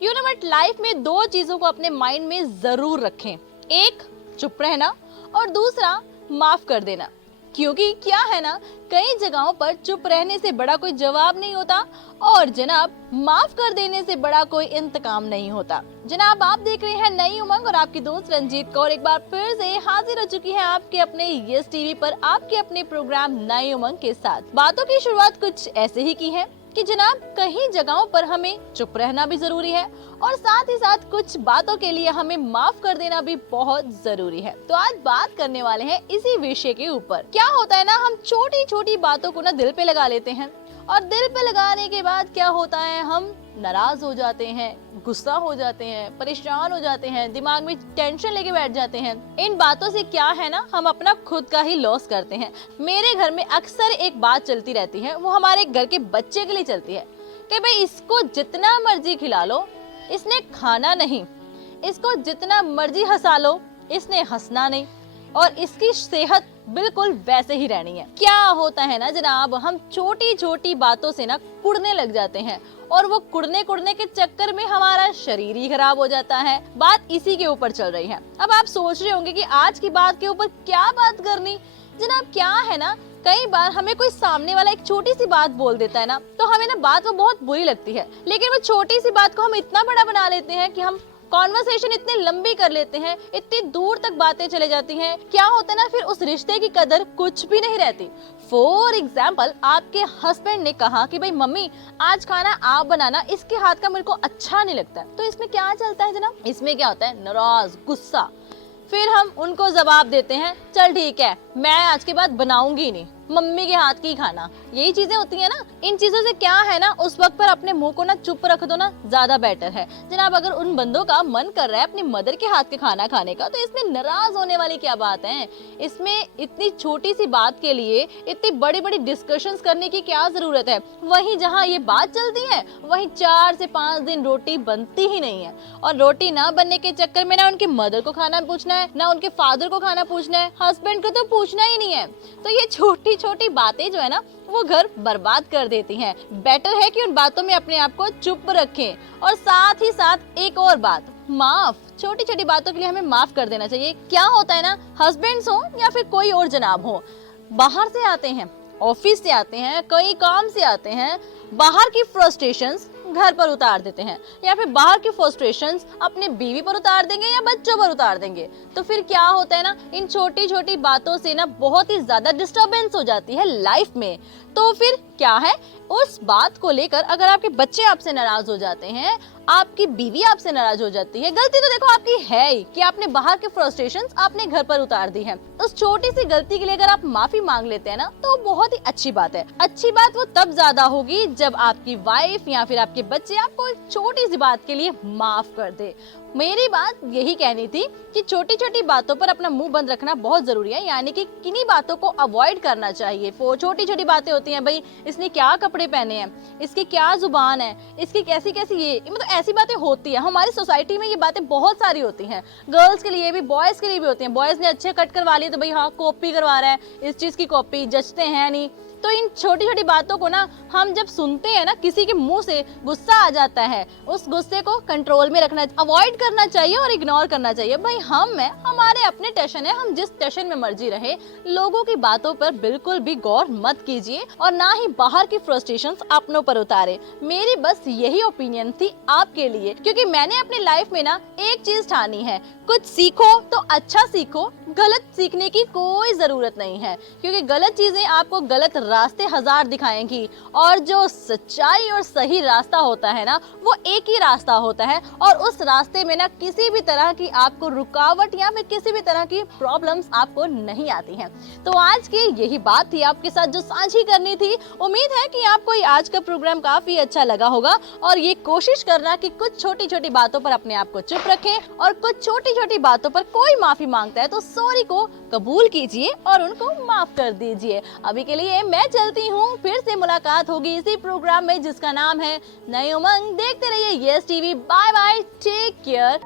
You know but life में दो चीजों को अपने माइंड में जरूर रखें, एक चुप रहना और दूसरा माफ कर देना। क्योंकि क्या है ना, कई जगहों पर चुप रहने से बड़ा कोई जवाब नहीं होता और जनाब माफ कर देने से बड़ा कोई इंतकाम नहीं होता। जनाब आप देख रहे हैं नई उमंग और आपकी दोस्त रंजीत कौर एक बार फिर से हाजिर हो चुकी है आपके अपने यस टीवी पर आपके अपने प्रोग्राम नई उमंग के साथ। बातों की शुरुआत कुछ ऐसे ही की है कि जनाब कहीं जगहों पर हमें चुप रहना भी जरूरी है और साथ ही साथ कुछ बातों के लिए हमें माफ कर देना भी बहुत जरूरी है। तो आज बात करने वाले हैं इसी विषय के ऊपर। क्या होता है ना, हम छोटी छोटी बातों को ना दिल पे लगा लेते हैं और दिल पे लगाने के बाद क्या होता है, हम नाराज हो जाते हैं, गुस्सा हो जाते हैं, परेशान हो जाते हैं, दिमाग में टेंशन लेके बैठ जाते हैं। इन बातों से क्या है ना, हम अपना खुद का ही लॉस करते हैं। मेरे घर में अक्सर एक बात चलती रहती है, वो हमारे घर के बच्चे के लिए चलती है कि भाई इसको जितना मर्जी खिला लो इसने खाना नहीं, इसको जितना मर्जी हंसा लो इसने हंसना नहीं और इसकी सेहत बिल्कुल वैसे ही रहनी है। क्या होता है ना जनाब, हम छोटी छोटी बातों से ना कुड़ने लग जाते हैं और वो कुड़ने के चक्कर में हमारा शरीर ही खराब हो जाता है। बात इसी के ऊपर चल रही है। अब आप सोच रहे होंगे कि आज की बात के ऊपर क्या बात करनी। जनाब क्या है ना, कई बार हमें कोई सामने वाला एक छोटी सी बात बोल देता है ना, तो हमें ना बात वो बहुत बुरी लगती है, लेकिन वो छोटी सी बात को हम इतना बड़ा बना लेते हैं कि हम कॉन्वर्सेशन इतनी लंबी कर लेते हैं, इतनी दूर तक बातें चले जाती हैं। क्या होता है ना, फिर उस रिश्ते की कदर कुछ भी नहीं रहती। फॉर एग्जाम्पल, आपके हस्बैंड ने कहा कि भाई मम्मी आज खाना आप बनाना, इसके हाथ का मेरे को अच्छा नहीं लगता। तो इसमें क्या चलता है जनाब, इसमें क्या होता है, नाराज, गुस्सा। फिर हम उनको जवाब देते हैं चल ठीक है मैं आज के बाद बनाऊंगी नहीं, मम्मी के हाथ की खाना। यही चीजें होती है ना। इन चीजों से क्या है ना, उस वक्त पर अपने मुंह को ना चुप रख दो ना, ज्यादा बेटर है। जनाब अगर उन बंदों का मन कर रहा है अपनी मदर के हाथ के खाना खाने का, तो इसमें नाराज होने वाली क्या बात है। इसमें इतनी छोटी सी बात के लिए इतनी बड़ी बड़ी डिस्कशंस करने की क्या जरूरत है। वहीं जहाँ ये बात चलती है वहीं 4 से 5 दिन रोटी बनती ही नहीं है और रोटी ना बनने के चक्कर में ना उनकी मदर को खाना पूछना है, ना उनके फादर को खाना पूछना है, हस्बैंड को तो पूछना ही नहीं है। तो ये छोटी छोटी बातें जो है ना, वो घर बर्बाद कर देती हैं। बेटर है कि उन बातों में अपने आप को चुप रखें। और साथ ही साथ एक और बात, माफ। छोटी छोटी बातों के लिए हमें माफ कर देना चाहिए। क्या होता है ना, हस्बैंड्स हो या फिर कोई और जनाब हो, बाहर से आते हैं, ऑफिस से आते हैं, कई काम से आते हैं, बाहर की फ्रस्ट्रेशंस घर पर उतार देते हैं या फिर बाहर की फ्रस्ट्रेशंस अपने बीवी पर उतार देंगे या बच्चों पर उतार देंगे। तो फिर क्या होता है ना, इन छोटी छोटी बातों से ना बहुत ही ज्यादा डिस्टरबेंस हो जाती है लाइफ में। तो फिर क्या है, उस बात को लेकर अगर आपके बच्चे आपसे नाराज हो जाते हैं, आपकी बीवी आपसे नाराज हो जाती है, गलती तो देखो आपकी है ही कि आपने बाहर के फ्रस्ट्रेशंस अपने घर पर उतार दी है। उस छोटी सी गलती के लिए अगर आप माफी मांग लेते हैं ना, तो बहुत ही अच्छी बात है। अच्छी बात वो तब ज्यादा होगी जब आपकी वाइफ या फिर आपके बच्चे आपको एक छोटी सी बात के लिए माफ कर दे। मेरी बात यही कहनी थी कि छोटी छोटी बातों पर अपना मुंह बंद रखना बहुत जरूरी है, यानी कि किन्हीं बातों को अवॉइड करना चाहिए। वो छोटी छोटी बातें होती हैं, भाई इसने क्या कपड़े पहने हैं, इसकी क्या जुबान है, इसकी कैसी कैसी ये, मतलब ऐसी बातें होती है। हमारी सोसाइटी में ये बातें बहुत सारी होती हैं, गर्ल्स के लिए भी बॉयज के लिए भी होती हैं। बॉयज ने अच्छे कट करवा लिए तो भाई हाँ कॉपी करवा रहा है, इस चीज की कॉपी जचते हैं नहीं। तो इन छोटी छोटी बातों को ना हम जब सुनते हैं ना, किसी के मुंह से गुस्सा आ जाता है, उस गुस्से को कंट्रोल में रखना, अवॉइड करना चाहिए और इग्नोर करना चाहिए। भाई हम है, हमारे अपने टेंशन है, हम जिस टेंशन में मर्जी रहे, लोगों की बातों पर बिल्कुल भी गौर मत कीजिए और ना ही बाहर की फ्रस्ट्रेशंस अपनों पर उतारे। मेरी बस यही ओपिनियन थी आपके लिए, क्योंकि मैंने अपनी लाइफ में ना एक चीज ठानी है, कुछ सीखो तो अच्छा सीखो, गलत सीखने की कोई जरूरत नहीं है, क्योंकि गलत चीजें आपको गलत रास्ते हजार दिखाएंगी और जो सच्चाई और सही रास्ता होता है ना, वो एक ही रास्ता होता है और उस रास्ते में ना किसी भी तरह की आपको रुकावट या फिर किसी भी तरह की प्रॉब्लम्स आपको नहीं आती हैं। तो आज की यही बात थी आपके साथ जो साझी करनी थी। उम्मीद है कि आपको आज का प्रोग्राम काफी अच्छा लगा होगा और ये कोशिश करना कि कुछ छोटी छोटी बातों पर अपने आप को चुप रखें और कुछ छोटी छोटी बातों पर कोई माफी मांगता है तो सॉरी को कबूल कीजिए और उनको माफ कर दीजिए। अभी के लिए मैं चलती हूँ, फिर से मुलाकात होगी इसी प्रोग्राम में जिसका नाम है नई उमंग। देखते रहिए yes TV. Bye bye, take care.